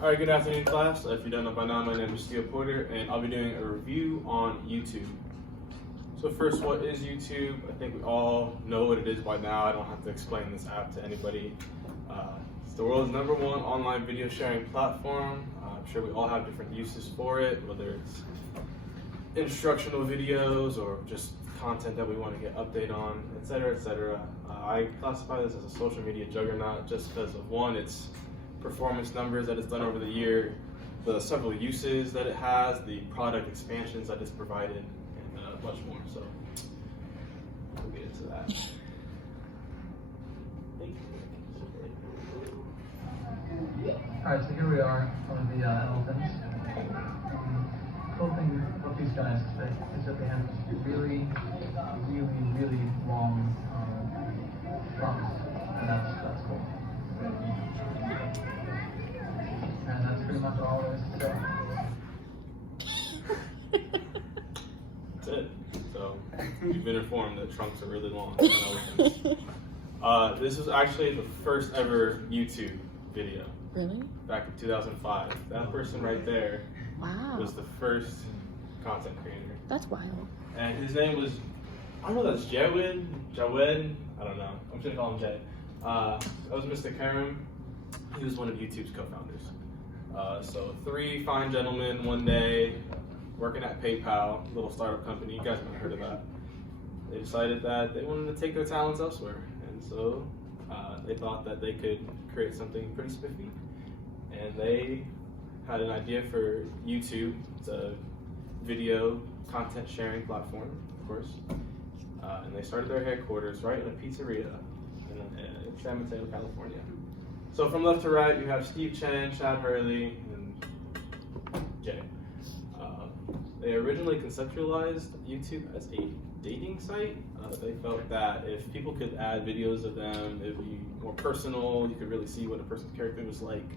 Alright, good afternoon class. If you don't know by now, my name is Theo Porter and I'll be doing a review on YouTube. So first, what is YouTube? I think we all know what it is by now. I don't have to explain this app to anybody. It's the world's #1 online video sharing platform. I'm sure we all have different uses for it, whether it's instructional videos or just content that we want to get update on, etc., etc. I classify this as a social media juggernaut just because of one, its performance numbers that it's done over the year, the several uses that it has, the product expansions that it's provided, and much more. So we'll get into that. Alright, so here we are, one of the elephants. Cool thing about these guys is that they have really long trunks, and that's cool. And that's pretty much all there is to say. That's it. So you've been informed that trunks are really long. This was actually the first ever YouTube video. Really? Back in 2005. That person right there was the first content creator. That's wild. And his name was, I don't know if that's Jawed, I don't know. I'm just gonna call him Jay. That was Mr. Karim. He was one of YouTube's co-founders. So 3 fine gentlemen one day working at PayPal, a little startup company. You guys haven't heard of that. They decided that they wanted to take their talents elsewhere. And so they thought that they could create something pretty spiffy. And they had an idea for YouTube. It's a video content sharing platform, of course. And they started their headquarters right in a pizzeria in San Mateo, California. So from left to right, you have Steve Chen, Chad Hurley, and Jay. They originally conceptualized YouTube as a dating site. They felt that if people could add videos of them, it would be more personal. You could really see what a person's character was like.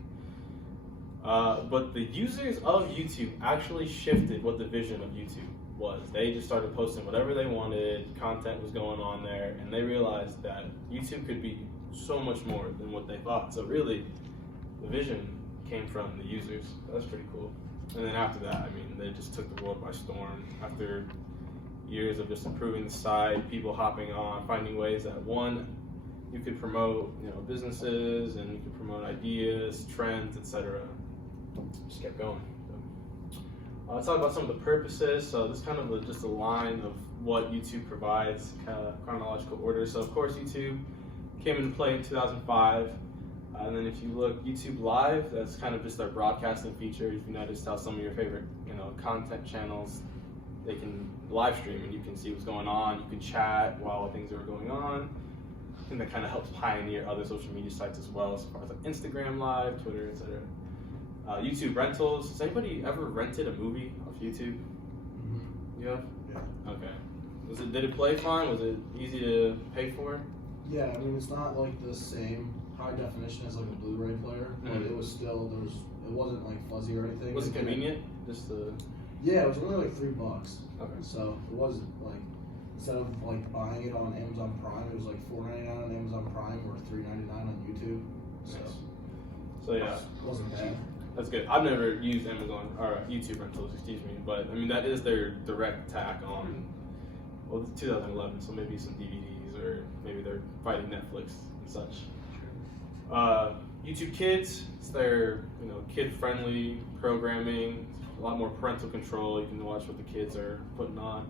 But the users of YouTube actually shifted what the vision of YouTube was. They just started posting whatever they wanted, content was going on there, and they realized that YouTube could be so much more than what they thought. So really, the vision came from the users. That was pretty cool. And then after that, I mean, they just took the world by storm. After years of just improving the site, people hopping on, finding ways that one, you could promote, businesses, and you could promote ideas, trends, etc. Just kept going. I'll talk about some of the purposes. So this is kind of just a line of what YouTube provides, chronological order. So of course YouTube came into play in 2005. And then if you look, YouTube Live, that's kind of just their broadcasting feature. If you notice how some of your favorite content channels, they can live stream and you can see what's going on. You can chat while things are going on. I think that kind of helps pioneer other social media sites as well, as far as like Instagram Live, Twitter, etc. YouTube rentals. Has anybody ever rented a movie off YouTube? Mm-hmm. You have? Yeah. Okay. Did it play fine? Was it easy to pay for? Yeah, I mean it's not like the same high definition as like a Blu-ray player, but it was still it wasn't like fuzzy or anything. Was it convenient? Just the. Yeah, it was only like $3. Okay. So it wasn't like, instead of like buying it on Amazon Prime, it was like $4.99 on Amazon Prime or $3.99 on YouTube. So. Nice. So yeah. It wasn't bad. That's good. I've never used Amazon or YouTube rentals, excuse me, but I mean that is their direct attack on, well, it's 2011, so maybe some DVDs or maybe they're fighting Netflix and such. YouTube Kids, it's their kid-friendly programming, a lot more parental control. You can watch what the kids are putting on.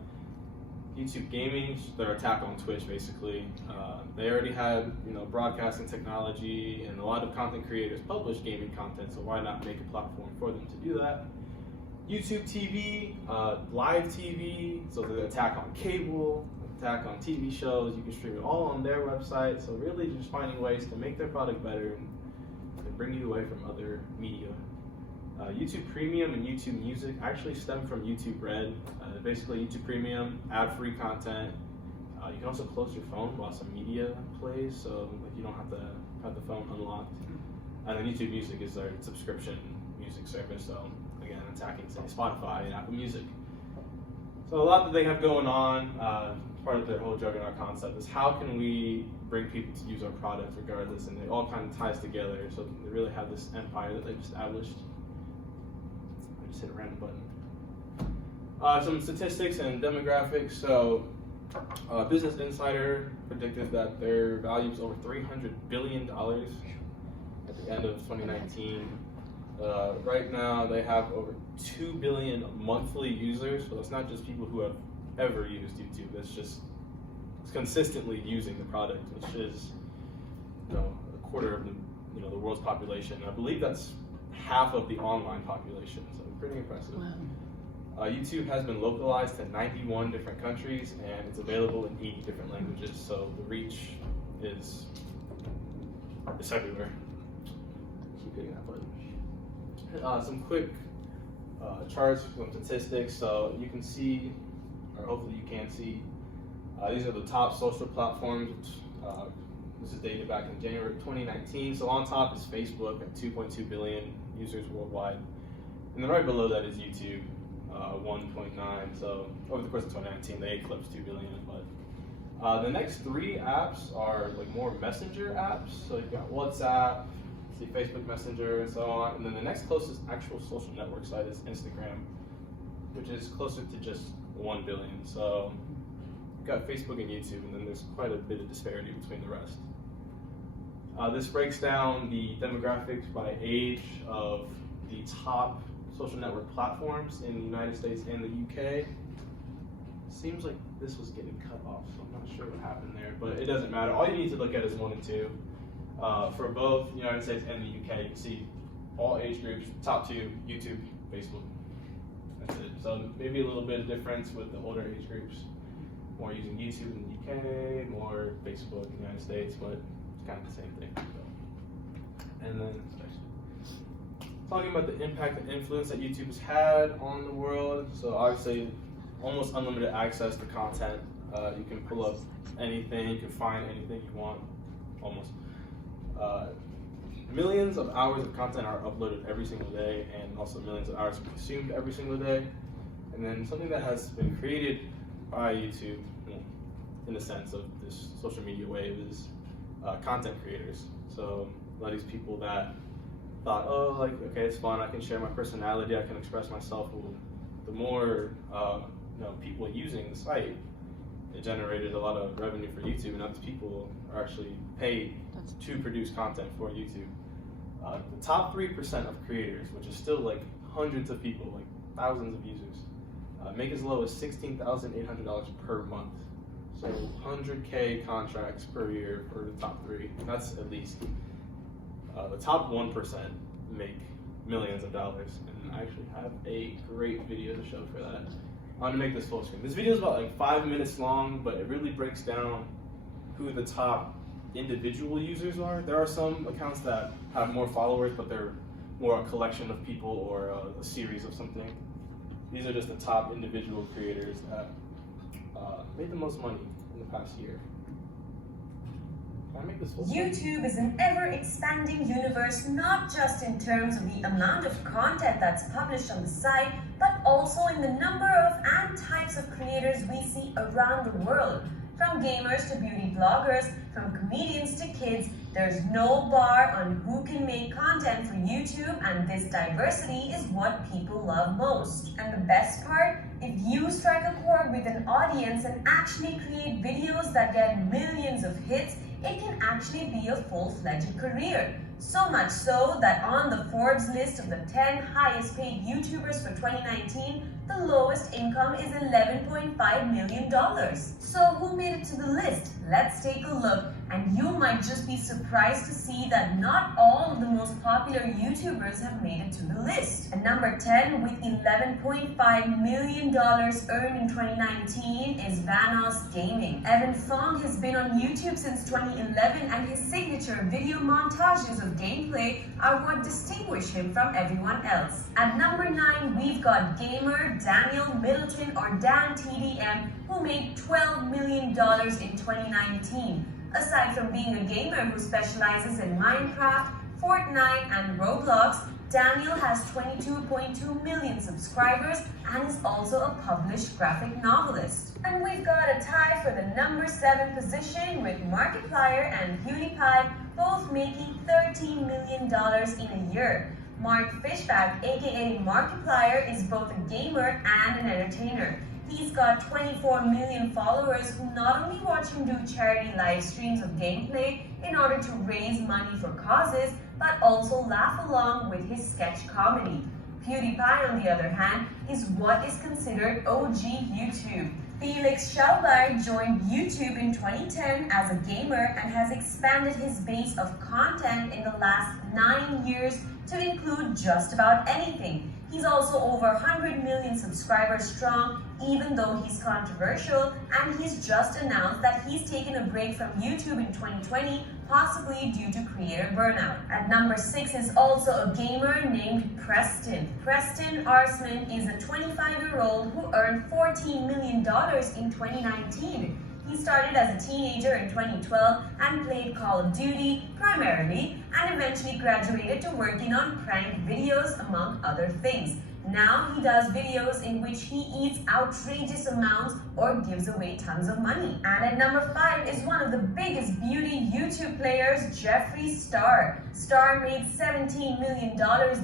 YouTube Gaming, their attack on Twitch basically. They already had broadcasting technology, and a lot of content creators publish gaming content, so why not make a platform for them to do that? YouTube TV, live TV, so the attack on cable, attack on TV shows, you can stream it all on their website, so really just finding ways to make their product better and bring you away from other media. YouTube Premium and YouTube Music actually stem from YouTube Red. Basically, YouTube Premium, ad-free content. You can also close your phone while some media plays, so like you don't have to have the phone unlocked. And then YouTube Music is their subscription music service, so again, attacking say Spotify and Apple Music. So a lot that they have going on, part of their whole juggernaut concept, is how can we bring people to use our products regardless, and it all kind of ties together. So they really have this empire that they've established. I just hit a random button. Some statistics and demographics. So Business Insider predicted that their value is over $300 billion at the end of 2019. Right now they have over 2 billion monthly users, so it's not just people who have ever used YouTube, it's consistently using the product, which is a quarter of the world's population. I believe that's half of the online population, so pretty impressive. Wow. YouTube has been localized to 91 different countries, and it's available in 80 different languages, so the reach is everywhere. Keep hitting that button. Some quick charts, some statistics. So you can see, or hopefully you can see, these are the top social platforms. This is dated back in January 2019. So on top is Facebook at 2.2 billion users worldwide. And then right below that is YouTube, 1.9. So over the course of 2019, they eclipsed 2 billion. But the next three apps are like more messenger apps. So you've got WhatsApp, see Facebook Messenger, and so on. And then the next closest actual social network site is Instagram, which is closer to just 1 billion. So you've got Facebook and YouTube, and then there's quite a bit of disparity between the rest. This breaks down the demographics by age of the top social network platforms in the United States and the UK. Seems like this was getting cut off, so I'm not sure what happened there, but it doesn't matter. All you need to look at is 1 and 2. For both the United States and the UK, you can see all age groups, top 2, YouTube, Facebook. That's it. So maybe a little bit of difference with the older age groups. More using YouTube in the UK, more Facebook in the United States, but it's kind of the same thing. So. And then talking about the impact and influence that YouTube has had on the world. So obviously, almost unlimited access to content. You can pull up anything, you can find anything you want, almost. Millions of hours of content are uploaded every single day, and also millions of hours are consumed every single day. And then something that has been created by YouTube, in the sense of this social media wave, is content creators. So a lot of these people that thought, oh, like, okay, it's fun, I can share my personality, I can express myself. Well, the more people using the site, it generated a lot of revenue for YouTube, and now these people are actually paid to produce content for YouTube. The top 3% of creators, which is still like hundreds of people, like thousands of users, make as low as $16,800 per month. So 100K contracts per year for the top 3. That's at least. The top 1% make millions of dollars, and I actually have a great video to show for that. I'm gonna make this full screen. This video is about like 5 minutes long, but it really breaks down who the top individual users are. There are some accounts that have more followers, but they're more a collection of people or a series of something. These are just the top individual creators that made the most money in the past year. Can I make this full screen? YouTube is an ever-expanding universe, not just in terms of the amount of content that's published on the site, but also in the number of and types of creators we see around the world. From gamers to beauty bloggers, from comedians to kids, there's no bar on who can make content for YouTube, and this diversity is what people love most. And the best part, if you strike a chord with an audience and actually create videos that get millions of hits, it can actually be a full-fledged career. So much so that on the Forbes list of the 10 highest paid YouTubers for 2019, the lowest income is $11.5 million. So who made it to the list? Let's take a look, and you might just be surprised to see that not all of the most popular YouTubers have made it to the list. At number 10, with $11.5 million earned in 2019, is Vanoss Gaming. Evan Fong has been on YouTube since 2011, and his signature video montages of gameplay are what distinguish him from everyone else. At number 9, we've got gamer Daniel Middleton, or Dan TDM, who made $12 million in 2019. Aside from being a gamer who specializes in Minecraft, Fortnite, and Roblox, Daniel has 22.2 million subscribers and is also a published graphic novelist. And we've got a tie for the number 7 position with Markiplier and PewDiePie, both making $13 million in a year. Mark Fishback, aka Markiplier, is both a gamer and an entertainer. He's got 24 million followers who not only watch him do charity live streams of gameplay in order to raise money for causes, but also laugh along with his sketch comedy. PewDiePie, on the other hand, is what is considered OG YouTube. Felix Schaubard joined YouTube in 2010 as a gamer and has expanded his base of content in the last 9 years to include just about anything. He's also over 100 million subscribers strong, even though he's controversial, and he's just announced that he's taken a break from YouTube in 2020, possibly due to creator burnout. At number 6 is also a gamer named Preston. Preston Arsman is a 25-year-old who earned $14 million in 2019. He started as a teenager in 2012 and played Call of Duty primarily, and eventually graduated to working on prank videos, among other things. Now he does videos in which he eats outrageous amounts or gives away tons of money. And at number 5 is one of the biggest beauty YouTube players, Jeffree Star. Star made $17 million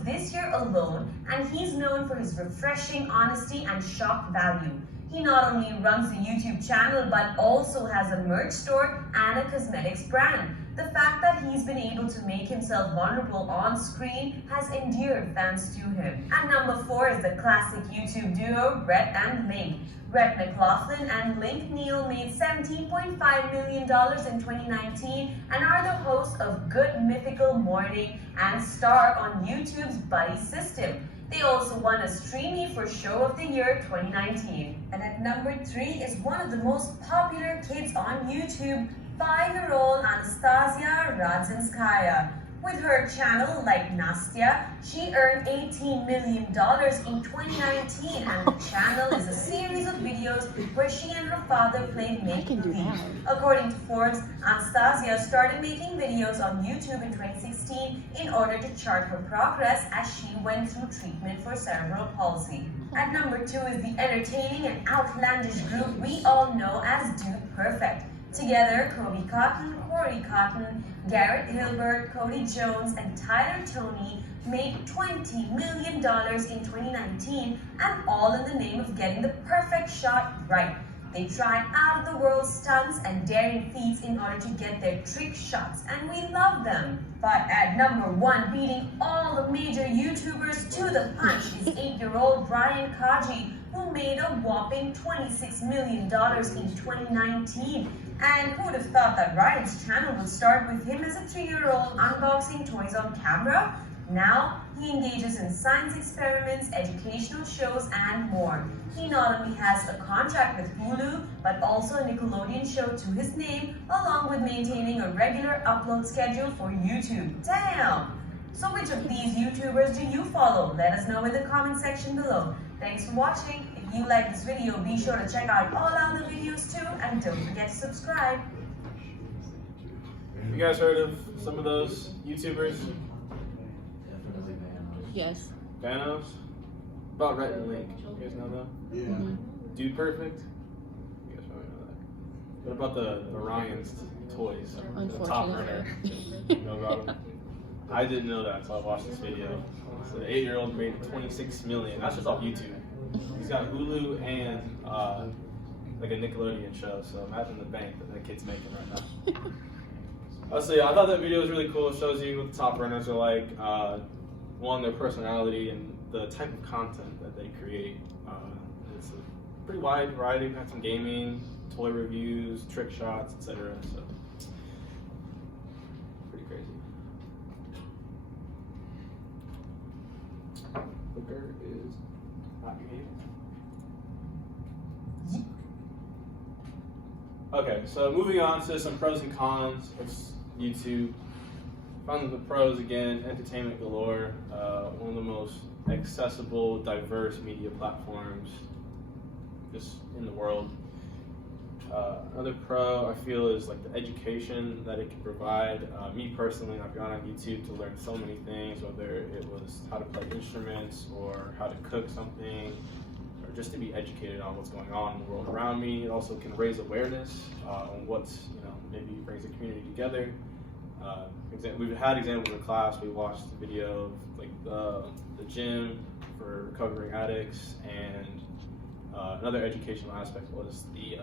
this year alone, and he's known for his refreshing honesty and shock value. He not only runs a YouTube channel but also has a merch store and a cosmetics brand. The fact that he's been able to make himself vulnerable on screen has endeared fans to him. At number 4 is the classic YouTube duo Rhett and Link. Rhett McLaughlin and Link Neal made $17.5 million in 2019 and are the hosts of Good Mythical Morning and star on YouTube's Buddy system. They also won a Streamy for Show of the Year 2019. And at number 3 is one of the most popular kids on YouTube, 5-year-old Anastasia Radzinskaya. With her channel, Like Nastya, she earned $18 million in 2019, and the channel is a series of videos where she and her father played make-believe. According to Forbes, Anastasia started making videos on YouTube in 2016 in order to chart her progress as she went through treatment for cerebral palsy. At number 2 is the entertaining and outlandish group we all know as Dude Perfect. Together, Kobe Cotton, Corey Cotton, Garrett Hilbert, Cody Jones, and Tyler Toney made $20 million in 2019, and all in the name of getting the perfect shot right. They tried out-of-the-world stunts and daring feats in order to get their trick shots, and we love them. But at number 1, beating all the major YouTubers to the punch, is 8-year-old Ryan Kaji, who made a whopping $26 million in 2019. And who would have thought that Ryan's channel would start with him as a 3-year-old unboxing toys on camera? Now, he engages in science experiments, educational shows, and more. He not only has a contract with Hulu, but also a Nickelodeon show to his name, along with maintaining a regular upload schedule for YouTube. Damn! So which of these YouTubers do you follow? Let us know in the comment section below. Thanks for watching. If you like this video, be sure to check out all other videos too, and don't forget to subscribe. You guys heard of some of those YouTubers? Yes. Thanos? About Rhett and Link. You guys know them? Yeah. Dude Perfect? You guys probably know that. What about the Orion's toys? The top runner. You know about them? I didn't know that until I watched this video. So the 8-year-old made $26 million. That's just off YouTube. He's got Hulu and like a Nickelodeon show. So imagine the bank that kid's making right now. So yeah, I thought that video was really cool. It shows you what the top runners are like. One, their personality and the type of content that they create. It's a pretty wide variety. We've had some gaming, toy reviews, trick shots, etc. So pretty crazy. Booker is not behaving. Okay, so moving on to some pros and cons of YouTube. Found the pros again, entertainment galore, one of the most accessible, diverse media platforms just in the world. Another pro I feel is like the education that it can provide. Me personally, I've gone on YouTube to learn so many things, whether it was how to play instruments or how to cook something, or just to be educated on what's going on in the world around me. It also can raise awareness on what's, maybe brings the community together. We've had examples in class. We watched a video of like the gym for recovering addicts, and another educational aspect was the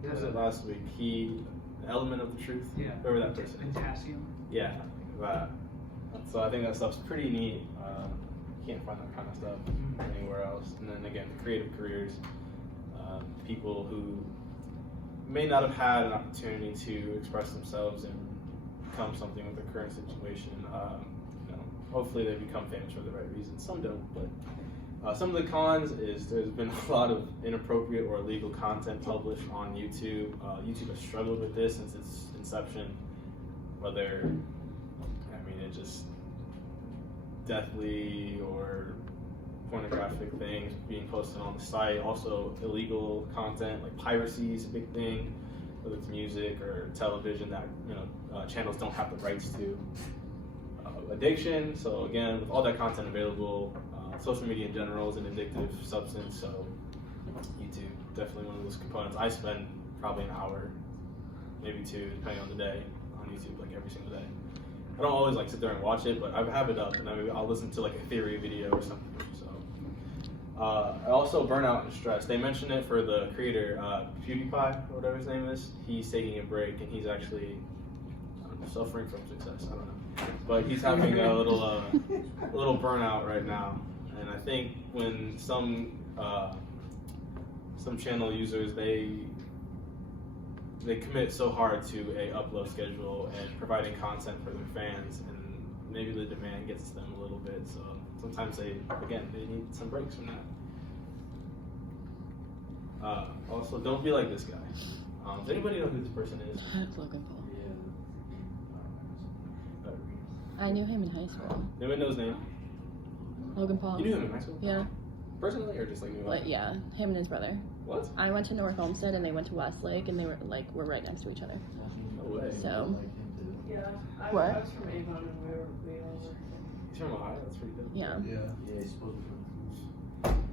what was it last week? The element of the truth. Yeah. Whoever that person is. Potassium. Yeah, that. So I think that stuff's pretty neat. You can't find that kind of stuff anywhere else. And then again, the creative careers, people who may not have had an opportunity to express themselves and become something with their current situation. Hopefully they become famous for the right reasons. Some don't, but some of the cons is there's been a lot of inappropriate or illegal content published on YouTube. YouTube has struggled with this since its inception. It just deathly or pornographic things being posted on the site. Also illegal content like piracy is a big thing, whether it's music or television that channels don't have the rights to. Addiction. So again, with all that content available, social media in general is an addictive substance. So YouTube definitely one of those components. I spend probably an hour, maybe two, depending on the day, on YouTube like every single day. I don't always like sit there and watch it, but I have it up, and I'll listen to like a theory video or something. So, I also burnout and stress. They mentioned it for the creator PewDiePie, or whatever his name is. He's taking a break, and he's actually suffering from success. I don't know, but he's having a little burnout right now. And I think when some channel users they commit so hard to a upload schedule and providing content for their fans, and maybe the demand gets to them a little bit. So sometimes they need some breaks from that. Also, don't be like this guy. Does anybody know who this person is? Logan Paul. I knew him in high school. Anybody know his name? Logan Paul. You knew him in high school? Yeah. Personally, or just like knew him? Yeah, him and his brother. What? I went to North Olmsted and they went to Westlake, and they were right next to each other. No way. So. Yeah, I What? was from Avon and we all were. He's from Ohio. That's pretty good. Yeah. Yeah, he's supposed to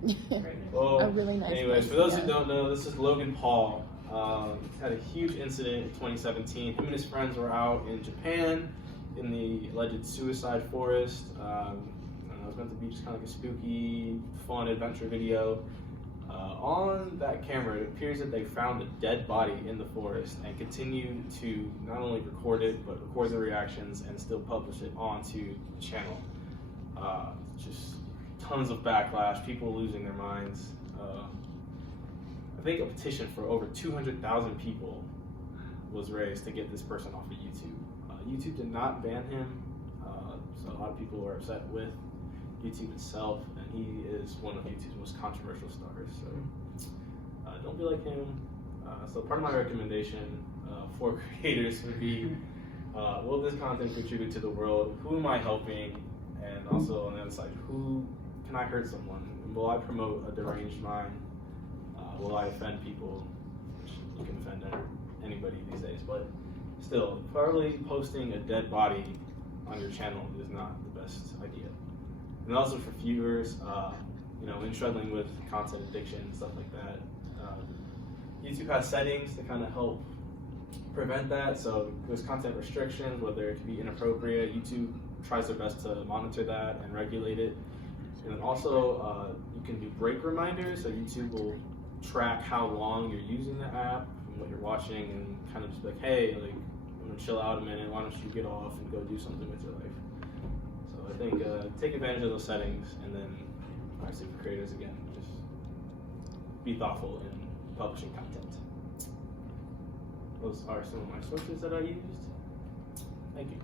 be from Well, A really nice anyways, place, for those yeah. who don't know, this is Logan Paul. Had a huge incident in 2017. Him and his friends were out in Japan in the alleged suicide forest. It was meant to be just kind of like a spooky, fun adventure video. On that camera, it appears that they found a dead body in the forest and continued to not only record it, but record the reactions and still publish it onto the channel. Just tons of backlash, people losing their minds. I think a petition for over 200,000 people was raised to get this person off of YouTube. YouTube did not ban him, so a lot of people were upset with YouTube itself, and he is one of YouTube's most controversial stars. So don't be like him. So part of my recommendation for creators would be, will this content contribute to the world? Who am I helping? And also on the other side, who can I hurt someone? Will I promote a deranged mind? Will I offend people? Which you can offend anybody these days, but still, probably posting a dead body on your channel is not the best idea. And also for viewers, in struggling with content addiction and stuff like that, YouTube has settings to kind of help prevent that. So there's content restrictions, whether it can be inappropriate. YouTube tries their best to monitor that and regulate it. And then also, you can do break reminders, so YouTube will track how long you're using the app and what you're watching, and kind of just be like, hey, like, I'm gonna chill out a minute, why don't you get off and go do something with your life? So I think take advantage of those settings, and then obviously for creators, again, just be thoughtful in publishing content. Those are some of my sources that I used. Thank you.